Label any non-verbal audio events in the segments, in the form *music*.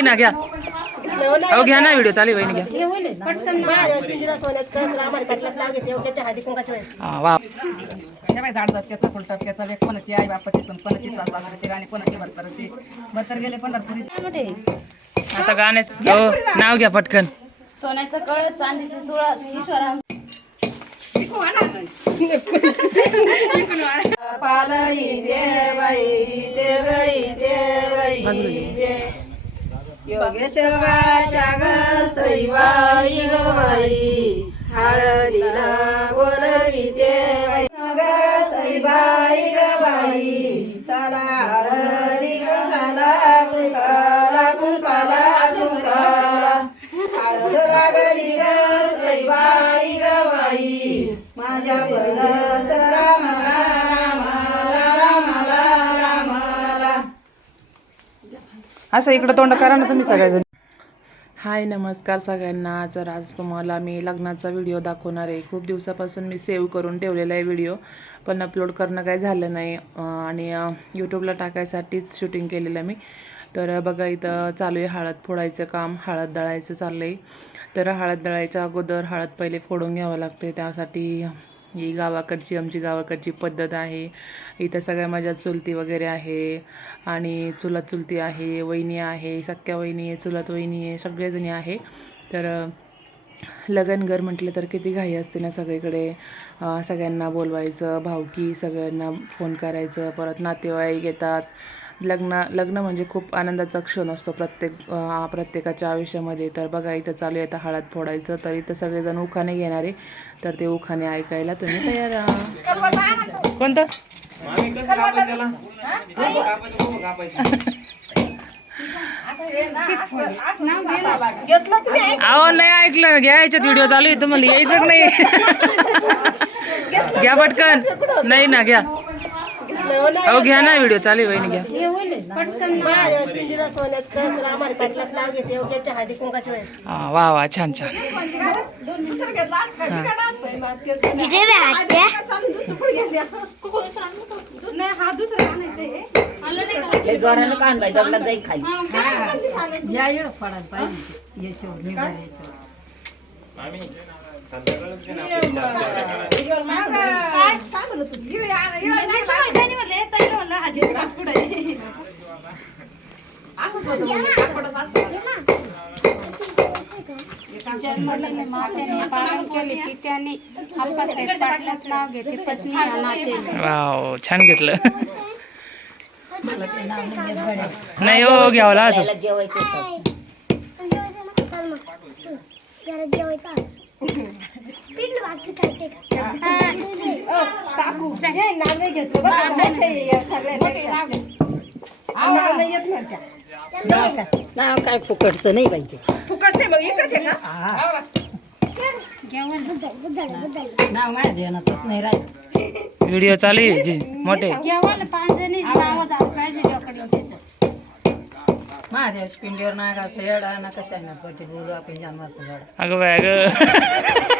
वही ना घ्या. अहो घ्या ना व्हिडिओ चालू आहे, वहिनी घ्या. हा, वा. लेख कोणाची आई बापाची सून कोणाची सासऱ्याची राणी कोणाची भरतराची भरतर गेले पंढरपुरी आता गाण्याच हो नाव घ्या पटकन. सोन्याचं कळ चांदीची तुळस ईश्वरा पालई देवाई दे गई देवाई दे बाळाच्या ग सईबाई गवाई. हळदीला बोलविते ग सईबाई गवाई. बाई चला असं इकडं तोंड करा ना तुम्ही सगळेजण. हाय नमस्कार सगळ्यांना. तर आज तुम्हाला मी लग्नाचा व्हिडिओ दाखवणार आहे. खूप दिवसापासून मी सेव्ह करून ठेवलेला आहे व्हिडिओ पण अपलोड करणं काही झालं नाही. आणि यूट्यूबला टाकायसाठीच शूटिंग केलेलं आहे मी. तर बघा इथं चालू आहे हळद फोडायचं काम. हळद दळायचं चाललं आहे तर हळद दळायच्या अगोदर हळद पहिले फोडून घ्यावं लागते त्यासाठी ही गावाकडची आमची गावाकडची पद्धत आहे. इथं सगळ्या माझ्या चुलती वगैरे आहे आणि चुलत चुलती आहे वहिनी आहे सख्या वहिनी आहे चुलत वहिनी आहे सगळेजणी आहे. तर लगनघर म्हटलं तर किती घाई असते ना सगळीकडे. सगळ्यांना बोलवायचं भावकी सगळ्यांना फोन करायचं परत नातेवाईक येतात. लग्न लग्न म्हणजे खूप आनंदाचा क्षण असतो प्रत्येक प्रत्येकाच्या आयुष्यामध्ये. तर बघा इथं चालू आहे आता हळद फोडायचं. तर इथं सगळेजण उखाणे घेणारे तर ते उखाणे ऐकायला तुम्ही तयार आहात. कोणतं? अहो नाही ऐकलं. घ्या याच्यात व्हिडिओ चालू आहे. तुम्हाला यायचं नाही. *laughs* घ्या पटकन. नाही ना घ्या. अहो घ्या ना व्हिडिओ चालू आहे वहिनी घ्या. हा, वा वा छान छान. जोरानं कान बाई दगडात जाईल खाली. जन्मल्याने मातेने पालन केले की त्यांनी अप्पासाहेब पाटलाच नाव घेते पत्नी या नात्याने. वाव छान घेतलं. नाही हो घ्यावं लागत त्याला होतं. नाव काय फुकटचं नाही पाहिजे फुकट नाही मग आहे नाव माझ्या नाही व्हिडिओ चालू आहे जी मोठे. जेवायला पाच जणी नावं झालं पाहिजे रेकॉर्डिंग त्याचं. महादेव पिंडीवर नागाचं येडा ना कशा ना पटी बोलू आपण जन्माचं झाड अगं बाय अगं. *laughs*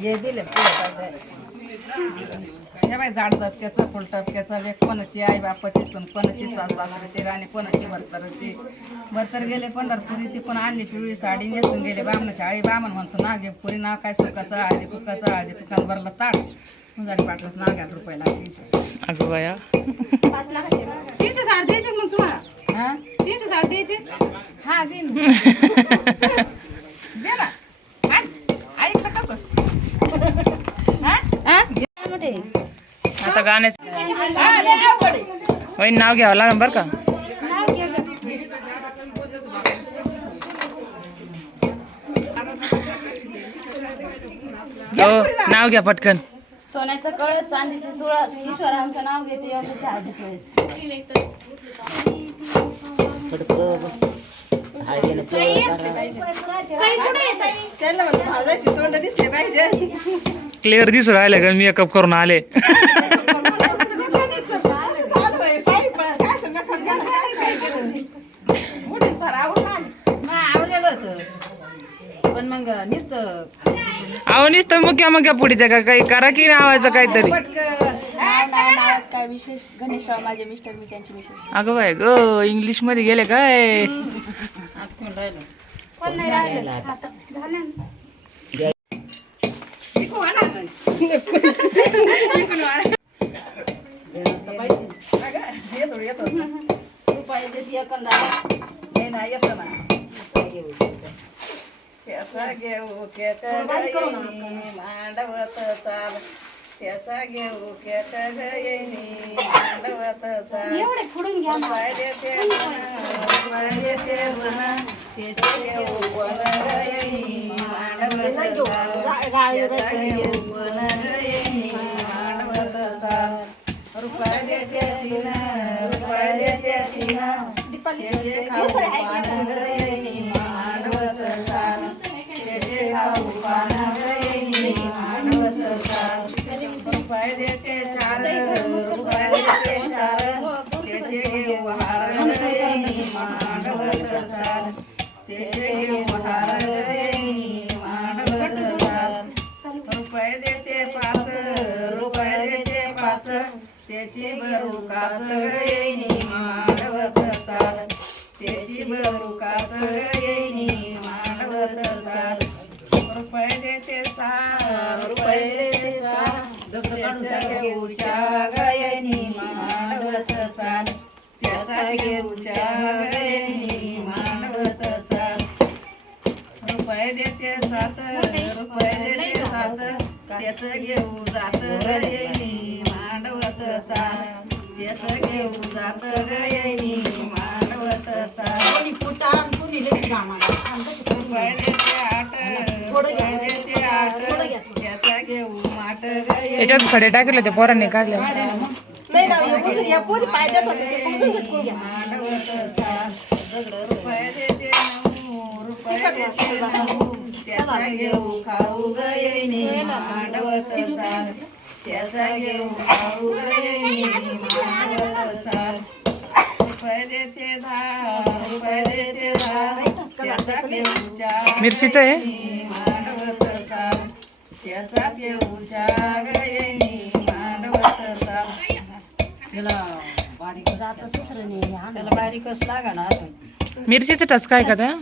हे दिले हे बाय झाड झपक्याचं फुलटपक्याचं लेख कोणाची आई बापाची सून कोणाची सास सासऱ्याची राणी कोणाची भरतराची भरतर गेले पंढरपुरी ती पण आणली पिवळी साडी नेसून गेले बामणाची. आई बामण म्हणतो ना घे पुरी नाव काय सुखाचं हळदी कुकाचं हळदी कुकान भरलं ताट. झाली पाटलाच नाव घ्या रुपये लागली. अगं बाया. तीनशे साठ द्यायचे मग तुम्हाला? हा? तीनशे साठ द्यायचे? हा दिन *laughs* दे ना आण. ऐकलं कसं आता गाण्याच नाव घ्यावं लागेल बरं का? हो नाव घ्या पटकन. सोन्याचं कळ चांदीची तुळस ईश्वरांचं नाव घेते क्लिअर दिसू राहिले का? मेकअप करून आले *laughs* पण मग नुसतं अहो नुसतं मुक्या मुक्या पुढे त्या का? काही करा की नावायचं काहीतरी? काय विशेष गणेशराव माझे मिस्टर मी त्यांचे अगं बाय ग इंग्लिशमध्ये गेले काय? *laughs* कोण नाही राहिलं आता झालं ना येतो येतो रुपये देते एकंदर हे ना येतो ना. त्याचा घेऊ खेट गयनी मांडवत चाल. त्याचा घेऊ खेट गयनी मांडवत चाल. पायदे ते ते म्हणा. त्याचे घेऊ गयनी मांडवत चाल. त्याचा घेऊ पण गयनी मांडवत चाल. रुपये देते तिना रुपये देते तिना. त्याचे खाऊ पान देते चार रुपये देते चार त्याचे घेऊ हार गयनी मांडवत चाल त्याचे घेऊ हार गयनी मांडवत चाल रुपये देते पाच रुपये देते पाच. त्याची भरू काच येईनी मांडवत चाल त्याची भरू काच येईनी मांडवत चाल रुपये देते सहा रुपये त्याचा घेऊच्या गयनी मांडवत चाल. त्याचा घेऊच्या गयनी मांडवत चाल. रुपये देते सात रुपये देते सात. त्याच घेऊ जात गयनी मांडवत चाल. त्याच घेऊ जात गयनी मांडवत चाल. रुपये देते आठ रुपये याच्यात खडे टाकले ते पोरांनी काढले मिरचीचं आहे? त्याचा घेऊ चार गयनी चाल जातं दुसरं नाही मिरचीचं टसका आहे का त्या?